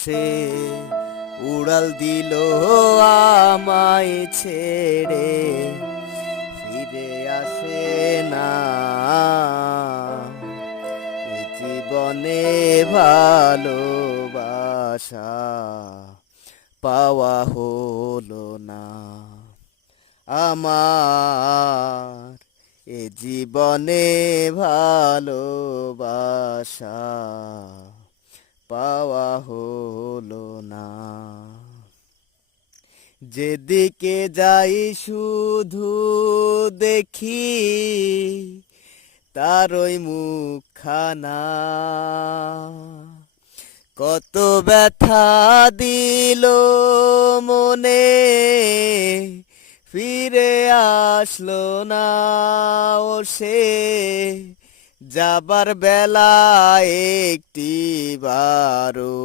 সে উড়াল দিল আমায় ছেড়ে, ফিরে আসে না এ জীবনে ভালোবাসা পাওয়া হলো না আমার, এ জীবনে ভালোবাসা পাওয়া হলো না। যেদিকে যাই শুধু দেখি তার ওই মুখখানা, কত ব্যথা দিল মনে, ফিরে আসলো না ও সে, যাবার বেলা একটি বারো